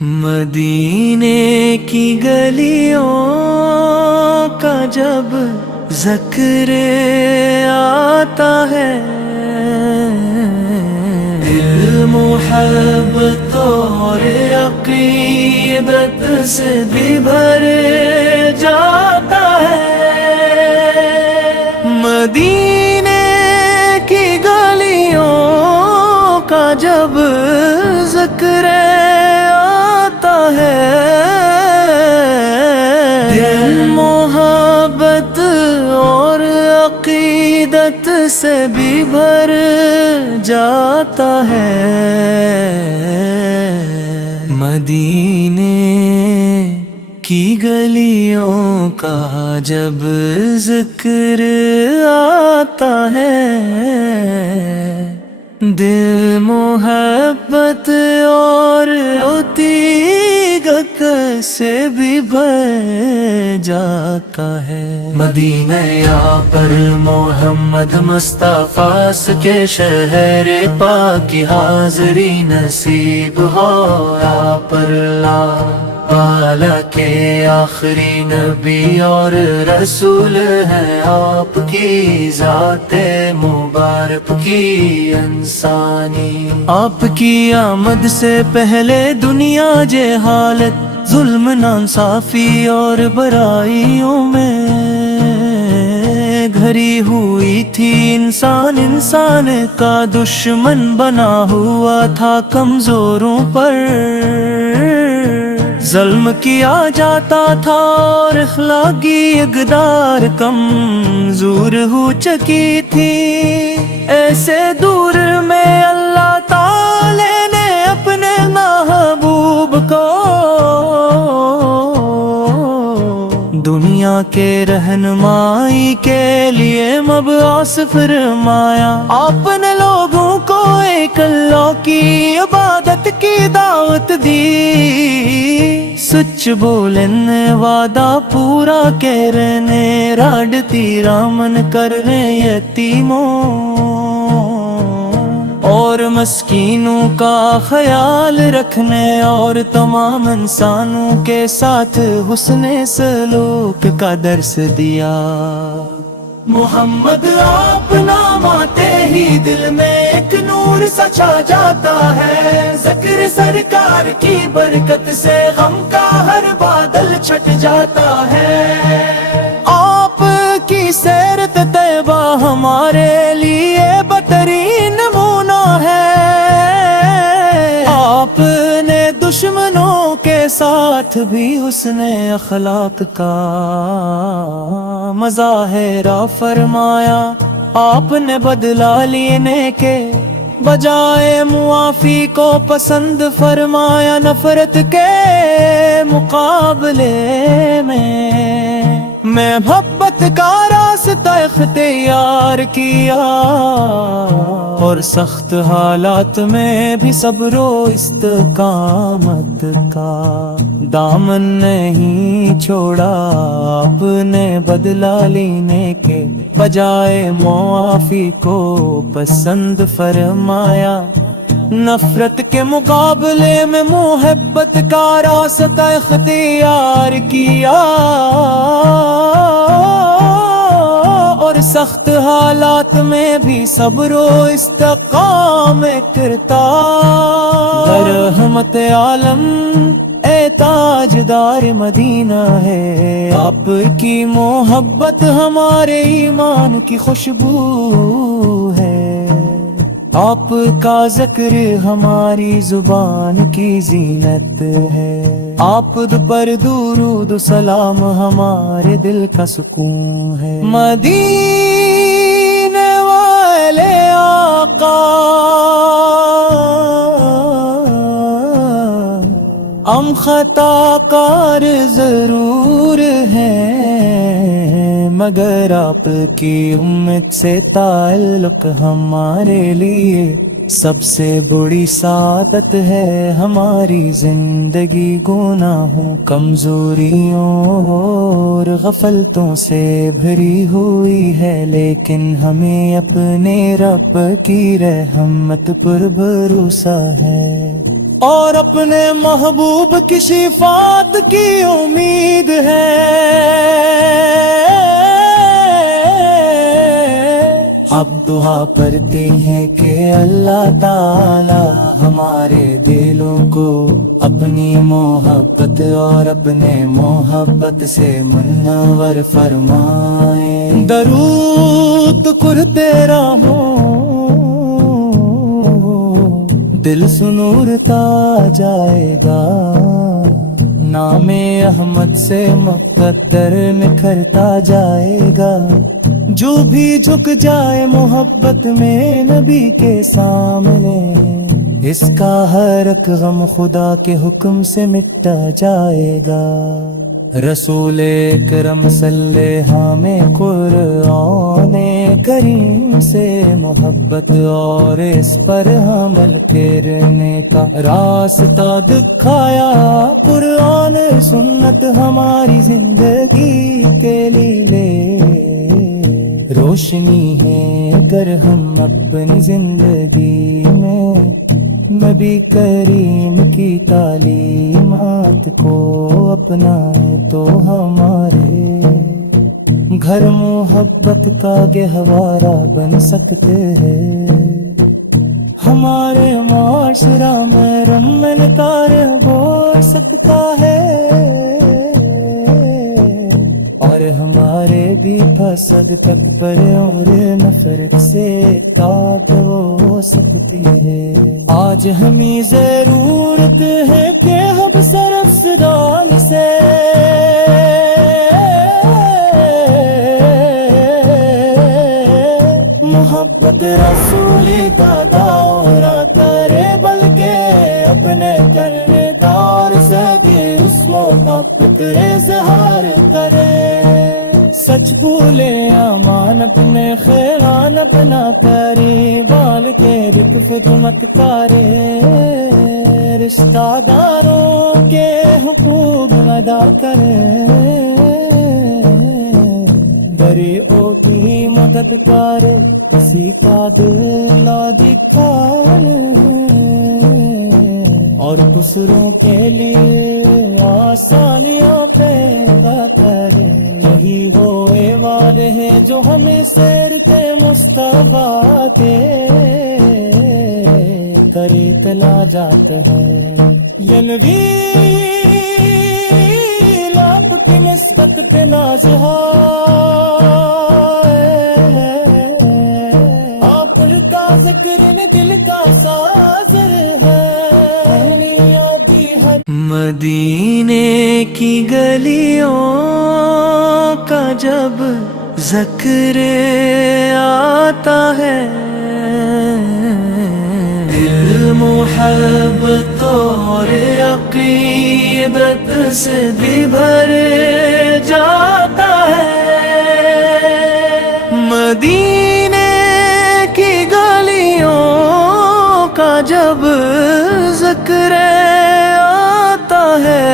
مدینے کی گلیوں کا جب ذکر آتا ہے، دل محبت اور عقیدت سے بھی بھر جاتا ہے۔ مدینے کی گلیوں کا جب ذکر ہے، دل محبت اور عقیدت سے بھی بھر جاتا ہے۔ مدینے کی گلیوں کا جب ذکر آتا ہے، دل محبت اور عقیدت سے بھی بھر جاتا ہے۔ مدینہ یا پر محمد مصطفیٰ کے شہر پاک کی حاضری نصیب ہو، یا پر لا والا کے آخری نبی اور رسول ہے، آپ کی ذات مبارک کی انسانی۔ آپ کی آمد سے پہلے دنیا جہالت، ظلم ناانصافی اور برائیوں میں گھری ہوئی تھی۔ انسان کا دشمن بنا ہوا تھا، کمزوروں پر ظلم کیا جاتا تھا اور اخلاقی اقدار کمزور ہو چکی تھی۔ ایسے دور میں اللہ تعالی نے اپنے محبوب کو دنیا کے رہنمائی کے لیے مبعوث فرمایا۔ آپ نے لوگوں کو ایک اللہ کی عبادت کی دعوت دی، سچ بولنے وعدہ پورا کرنے، راڈتی رامن کرنے یتیموں اور مسکینوں کا خیال رکھنے، اور تمام انسانوں کے ساتھ حسن سلوک کا درس دیا۔ محمد آپ نام آتے ہی دل میں ایک نور سا چھا جاتا ہے، ذکر سرکار کی برکت سے غم کا ہر بادل چھٹ جاتا ہے۔ آپ کی سیرت طیبہ ہمارے لیے بہترین نمونہ ہے، آپ نے دشمنوں کے ساتھ بھی حسن اخلاق کا مظاہرہ فرمایا۔ آپ نے بدلہ لینے کے بجائے معافی کو پسند فرمایا، نفرت کے مقابلے میں محبت کا راستہ اختیار کیا، اور سخت حالات میں بھی صبر و استقامت کا دامن نہیں چھوڑا۔ آپ نے بدلہ لینے کے بجائے معافی کو پسند فرمایا، نفرت کے مقابلے میں محبت کا راستہ اختیار کیا، اور سخت حالات میں بھی صبر و استقامت کرتا۔ رحمت عالم اے تاجدار مدینہ ہے، آپ کی محبت ہمارے ایمان کی خوشبو ہے، آپ کا ذکر ہماری زبان کی زینت ہے، آپ پر درود و سلام ہمارے دل کا سکون ہے۔ مدینے والے آقا ہم خطا کار ضرور ہیں، مگر آپ کی امت سے تعلق ہمارے لیے سب سے بڑی سعادت ہے۔ ہماری زندگی گناہوں، کمزوریوں اور غفلتوں سے بھری ہوئی ہے، لیکن ہمیں اپنے رب کی رحمت پر بھروسہ ہے۔ اور اپنے محبوب کی شفاعت کی امید ہے۔ اب دعا پڑھتے ہیں کہ اللہ تعالی ہمارے دلوں کو اپنی محبت اور اپنے محبت سے منور فرمائے۔ درود کرتے رہو، دل سنورتا جائے گا، نام احمد سے مقدر نکھرتا جائے گا۔ جو بھی جھک جائے محبت میں نبی کے سامنے، اس کا ہر ایک غم خدا کے حکم سے مٹا جائے گا۔ رسول اکرم صلی ہمیں قرآن کریم سے محبت اور اس پر عمل کرنے کا راستہ دکھایا۔ قرآن سنت ہماری زندگی کے لیے روشنی ہے، اگر ہم اپنی زندگی میں نبی کریم کی تعلیمات کو اپنائیں تو ہمارے گھر محبت کا گہوارہ بن سکتے ہیں، ہمارے معاشرہ میں رمن کار ہو سکتا ہے، اور ہمارے بھی حسد تکبر اور نفرت سے پاک ہو سکتی ہے۔ آج ہمیں ضرورت ہے کہ ہم سرفسدان سے محبت رسول کا دورہ کرے، بلکہ اپنے کرنے دار سے بھی اس محبت کا اظہار کرے۔ سچ بولے امان اپنے خیران اپنا کرے، بال کے رکفت مت کرے، رشتہ داروں کے حقوق ادا کرے، غریبوں کی مدد کرے، کسی کا دل نہ دکھائے، اور دوسروں کے لیے آسانیاں پیدا کرے۔ یہی وہ ایوان ہے جو ہمیں سیرتے مصطفیٰ کے قریب لا جاتا ہے۔ یہ نبی آپ کی نسبت پہ ناز ہے، آپ کا ذکر دل کا سازر ہے۔ مدینے کی گلیوں کا جب ذکر آتا ہے، دل محبت اور عقیدت سے بھی بھر جاتا ہے۔ مدینے کی گلیوں کا جب ذکر آتا ہے،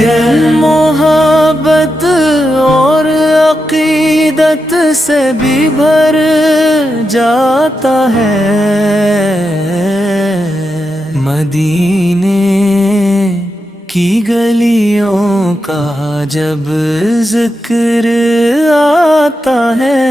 دل محبت اور عقیدت سے بھی بھر جاتا ہے۔ مدینے کی گلیوں کا جب ذکر آتا ہے،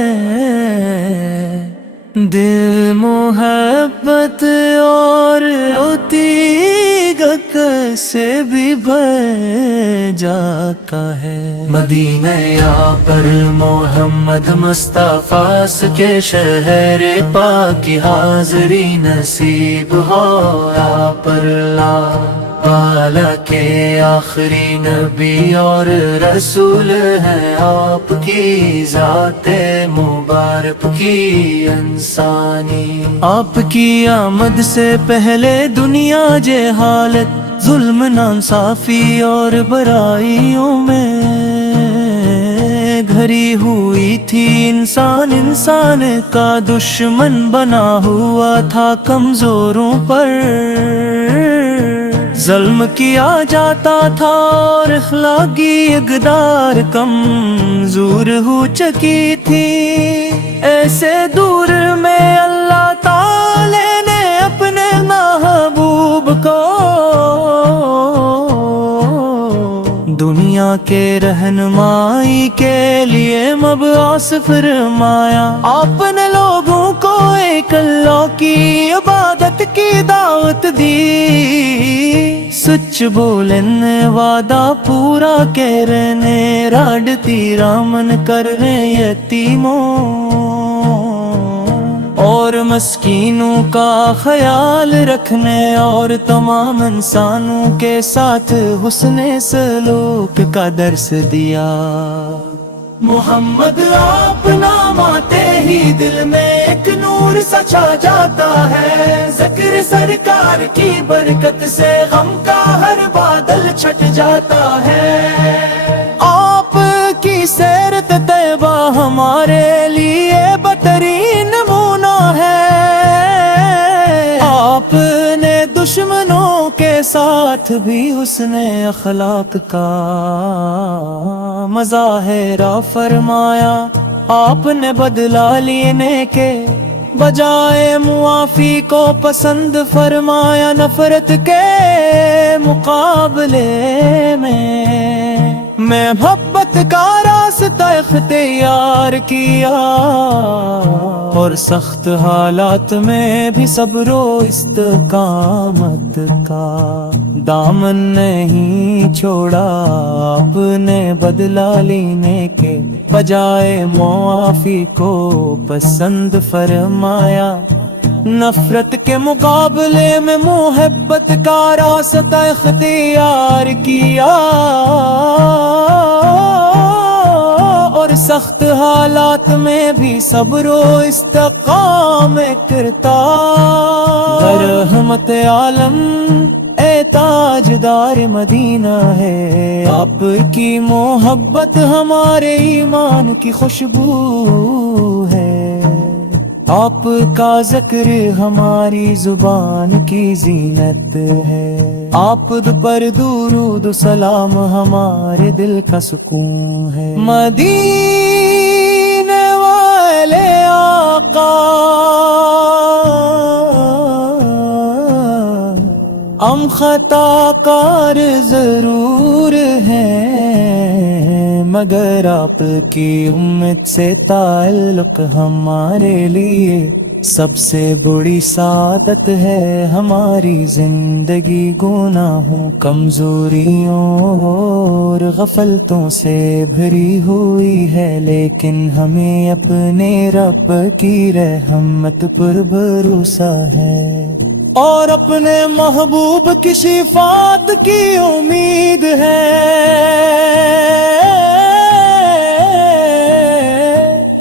دل محبت اور عقیدت سے بھی بھر جاتا ہے۔ مدینہ یا پر محمد مصطفیٰ کے شہر پاک کی حاضری نصیب ہو، یا پر لا والا کے آخری نبی اور رسول ہیں، آپ کی ذات مبارک کی انسانی۔ آپ کی آمد سے پہلے دنیا جہالت، ظلم ناانصافی اور برائیوں میں گھری ہوئی تھی۔ انسان کا دشمن بنا ہوا تھا، کمزوروں پر ظلم کیا جاتا تھا، اور اخلاقی اقدار کمزور ہو چکی تھی۔ ایسے دور میں اللہ تعالی نے اپنے محبوب کو دنیا کے رہنمائی کے لیے مبعوث فرمایا۔ آپ نے لوگوں کو ایک اللہ کی عبادت کی دعوت دی، سچ بولنے وعدہ پورا کرنے، راڈتی رامن کرنے یتیموں اور مسکینوں کا خیال رکھنے، اور تمام انسانوں کے ساتھ حسن سلوک کا درس دیا۔ محمد آپ نام آتے ہی دل میں ایک نور سا چھا جاتا ہے، ذکر سرکار کی برکت سے غم کا ہر بادل چھٹ جاتا ہے۔ آپ کی سیرت طیبہ ہمارے لیے بہترین نمونہ ہے، آپ نے دشمنوں کے ساتھ بھی حسن اخلاق کا مظاہرہ فرمایا۔ آپ نے بدلہ لینے کے بجائے معافی کو پسند فرمایا، نفرت کے مقابلے میں محبت کا راستہ اختیار کیا، اور سخت حالات میں بھی صبر و استقامت کا دامن نہیں چھوڑا۔ آپ نے بدلہ لینے کے بجائے معافی کو پسند فرمایا، نفرت کے مقابلے میں محبت کا راستہ اختیار کیا، اور سخت حالات میں بھی صبر و استقامت کرتا۔ رحمت عالم اے تاجدار مدینہ ہے، آپ کی محبت ہمارے ایمان کی خوشبو ہے، آپ کا ذکر ہماری زبان کی زینت ہے، آپ پر درود و سلام ہمارے دل کا سکون ہے۔ مدینے والے آقا ہم خطا کار ضرور ہیں، مگر آپ کی امت سے تعلق ہمارے لیے سب سے بڑی سعادت ہے۔ ہماری زندگی گناہوں، کمزوریوں اور غفلتوں سے بھری ہوئی ہے، لیکن ہمیں اپنے رب کی رحمت پر بھروسہ ہے، اور اپنے محبوب کی شفاعت کی امید ہے۔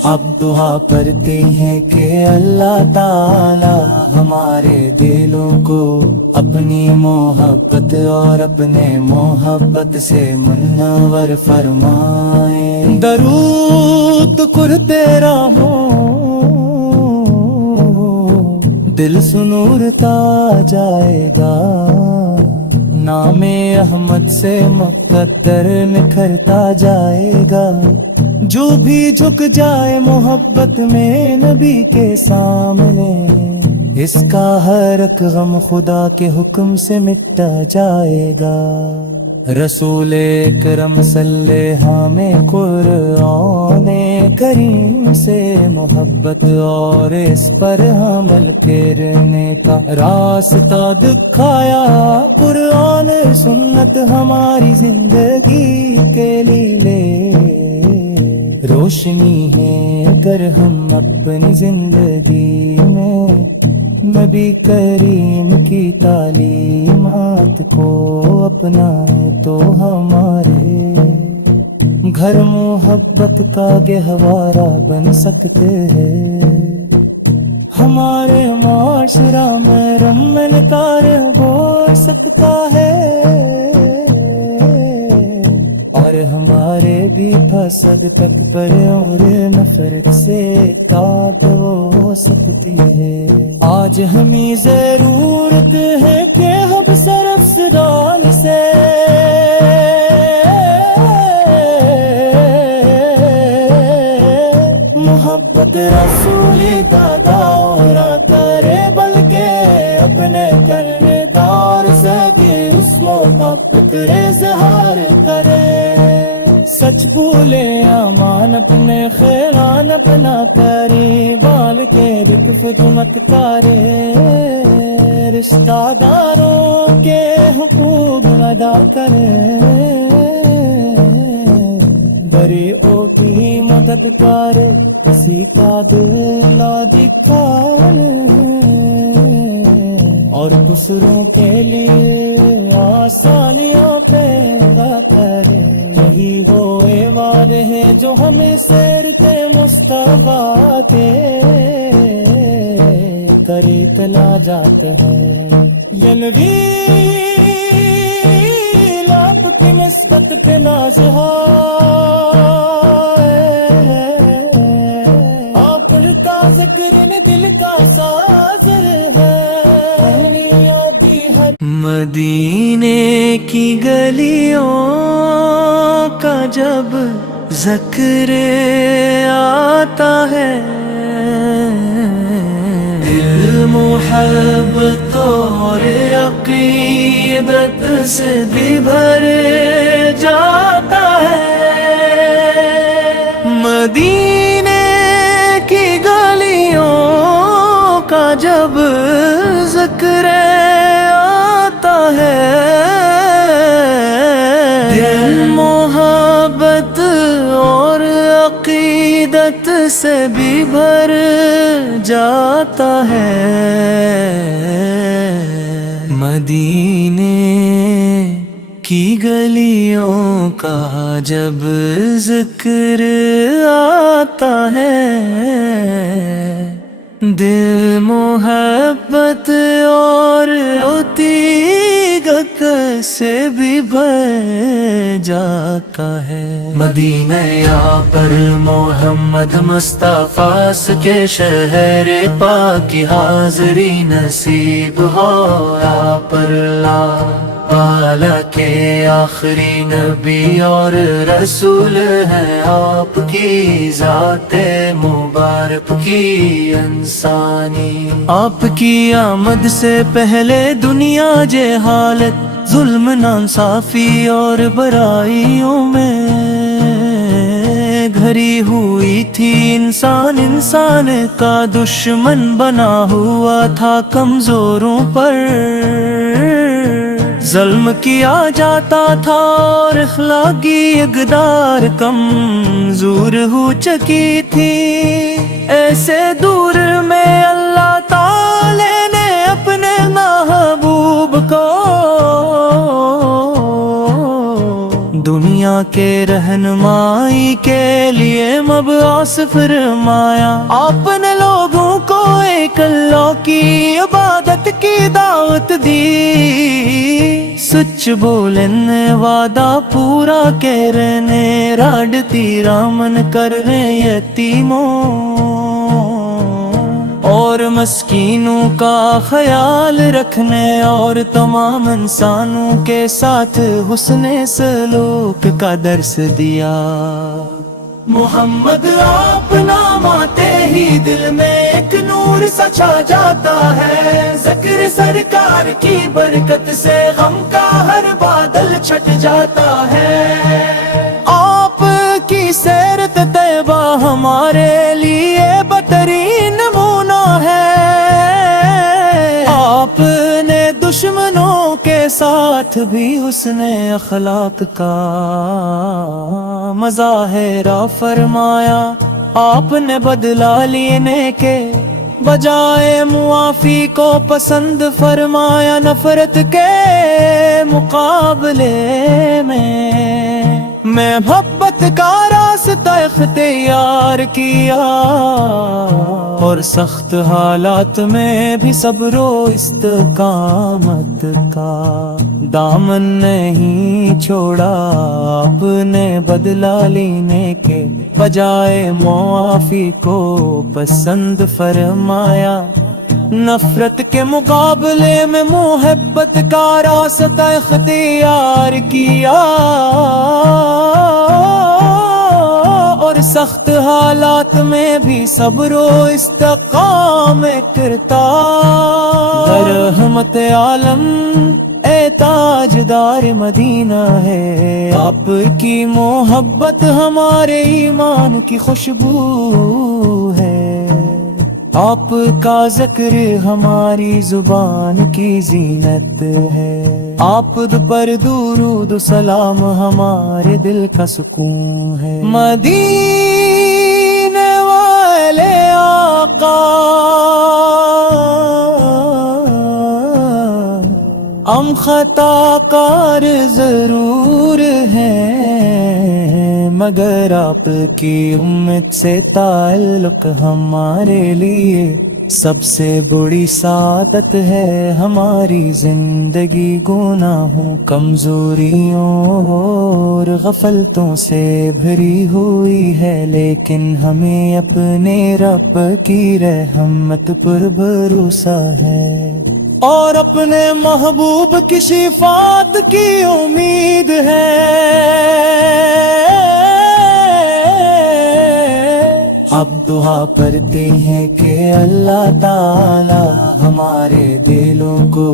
اب دعا کرتے ہیں کہ اللہ تعالی ہمارے دلوں کو اپنی محبت اور اپنے محبت سے منور فرمائے۔ درود کرتے رہو، دل سنورتا جائے گا، نام احمد سے مقدر نکھرتا جائے گا۔ جو بھی جھک جائے محبت میں نبی کے سامنے، اس کا ہر ایک غم خدا کے حکم سے مٹا جائے گا۔ رسول اکرم صلی ہمیں قرآن کریم سے محبت اور اس پر عمل کرنے کا راستہ دکھایا۔ قرآن سنت ہماری زندگی کے لیے روشنی ہے، اگر ہم اپنی زندگی میں نبی کریم کی تعلیمات کو اپنائیں تو ہمارے گھر محبت کا گہوارہ بن سکتے ہیں، ہمارے معاشرہ میں رمن کار ہو سکتا ہے، اور ہمارے بھی حسد تکبر اور نفرت سے تاب ہو سکتی ہے۔ آج ہمیں ضرورت ہے کہ ہم سرفراز سے محبت رسول دادا اور کرے، بلکہ اپنے محبت اظہار کرے، سچ بھولے امان اپنے خیران اپنا کرے، بال کے رکف مت کرے، رشتہ داروں کے حقوق ادا کرے، غریبوں کی مدد کرے، کسی کا دل نہ دکھانے، اور دوسروں کے لیے آسانیاں پیدا کرے۔ یہی وہ ایوان ہے جو ہمیں سیرت مصطفیٰ کے قریب لا جاتا ہے۔ ینوی آپ کی نسبت پہ ناز ہے، آپ کا ذکر دل کا سازر ہے۔ مدینے کی گلیوں کا جب ذکر آتا ہے، دل محبت اور عقیدت سے بھی بھر جاتا ہے۔ مدینے کی گلیوں کا جب ذکر آتا ہے، دل محبت اور عقیدت سے بھی بھر جاتا ہے۔ مدینے کی گلیوں کا جب ذکر آتا ہے، دل محبت اور عقیدت سے بھی بھر جاتا ہے۔ مدینہ یا پر محمد مصطفیٰ کے شہر پاک کی حاضری نصیب ہو، یا پر لا والا کے آخری نبی اور رسول ہیں، آپ کی ذات مبارک کی انسانی، آپ کی آمد سے پہلے دنیا جہالت، ظلم ناانصافی اور برائیوں میں گھری ہوئی تھی۔ انسان انسان کا دشمن بنا ہوا تھا، کمزوروں پر ظلم کیا جاتا تھا، اور اخلاقی اقدار کمزور ہو چکی تھی۔ ایسے دور میں اللہ تعالی نے اپنے محبوب کو دنیا کے رہنمائی کے لیے مبعوث فرمایا۔ آپ نے لوگوں کو ایک اللہ کی عبادت کی دعوت دی، سچ بولنے وعدہ پورا کرنے، راڈتی رامن کرنے یتیموں اور مسکینوں کا خیال رکھنے، اور تمام انسانوں کے ساتھ حسن سلوک کا درس دیا۔ محمد آپ نام آتے ہی دل میں ایک نور سا چھا جاتا ہے، ذکر سرکار کی برکت سے غم کا ہر بادل چھٹ جاتا ہے۔ آپ کی سیرت طیبہ ہمارے لیے بہترین نمونہ ہے، آپ نے دشمنوں کے ساتھ بھی حسن اخلاق کا مظاہرہ فرمایا۔ آپ نے بدلہ لینے کے بجائے معافی کو پسند فرمایا، نفرت کے مقابلے میں محبت کا راستہ اختیار کیا، اور سخت حالات میں بھی صبر و استقامت کا دامن نہیں چھوڑا۔ آپ نے بدلہ لینے کے بجائے معافی کو پسند فرمایا، نفرت کے مقابلے میں محبت کا راستہ اختیار کیا، اور سخت حالات میں بھی صبر و استقامت کرتا۔ رحمت عالم اے تاجدار مدینہ ہے، آپ کی محبت ہمارے ایمان کی خوشبو ہے، آپ کا ذکر ہماری زبان کی زینت ہے، آپ پر درود و سلام ہمارے دل کا سکون ہے۔ مدینے والے آقا ہم خطا کار ضرور ہیں، مگر آپ کی امت سے تعلق ہمارے لیے سب سے بڑی سعادت ہے۔ ہماری زندگی گناہوں، کمزوریوں اور غفلتوں سے بھری ہوئی ہے، لیکن ہمیں اپنے رب کی رحمت پر بھروسہ ہے اور اپنے محبوب کی شفاعت کی امید ہے۔ اب دعا کرتے ہیں کہ اللہ تعالی ہمارے دلوں کو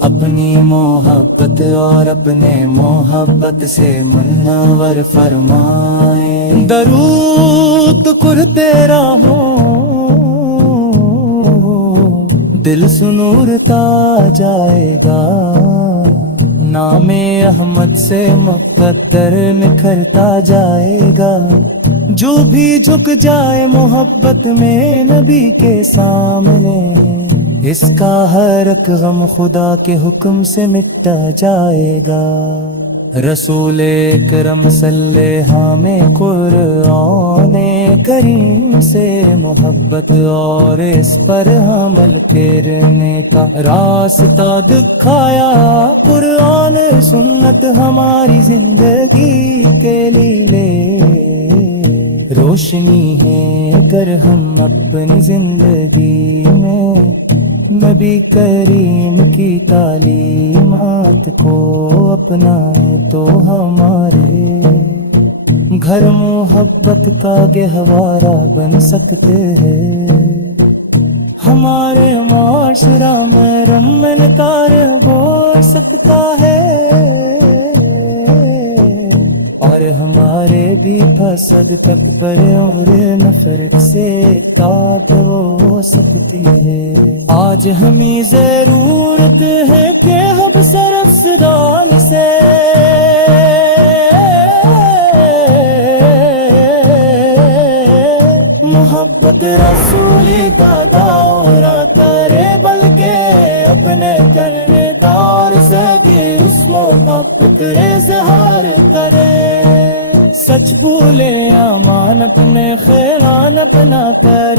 اپنی محبت اور اپنے محبت سے منور فرمائے۔ درود کرتے رہو، دل سنورتا جائے گا، نام احمد سے مقدر نکھرتا جائے گا۔ جو بھی جھک جائے محبت میں نبی کے سامنے، اس کا ہر ایک غم خدا کے حکم سے مٹا جائے گا۔ رسول اکرم صلی ہمیں قرآن کریم سے محبت اور اس پر عمل کرنے کا راستہ دکھایا۔ قرآن سنت ہماری زندگی کے لیے روشنی ہے، اگر ہم اپنی زندگی میں نبی کریم کی تعلیمات کو اپنائیں تو ہمارے گھر محبت کا گہوارہ بن سکتے ہیں، ہمارے معاشرہ میں رمن کار ہو سکتا ہے، اور ہمارے بھی حسد تکبر اور نفرت سے پاک ہو سکتی ہے۔ آج ہمیں ضرورت ہے کہ ہم سرفراز سے محبت رسول دادا اور کرے، بلکہ اپنے کرنے دار سے اس محبت اظہار کرے۔ سچ بولے امانت میں خیانت نہ کرے۔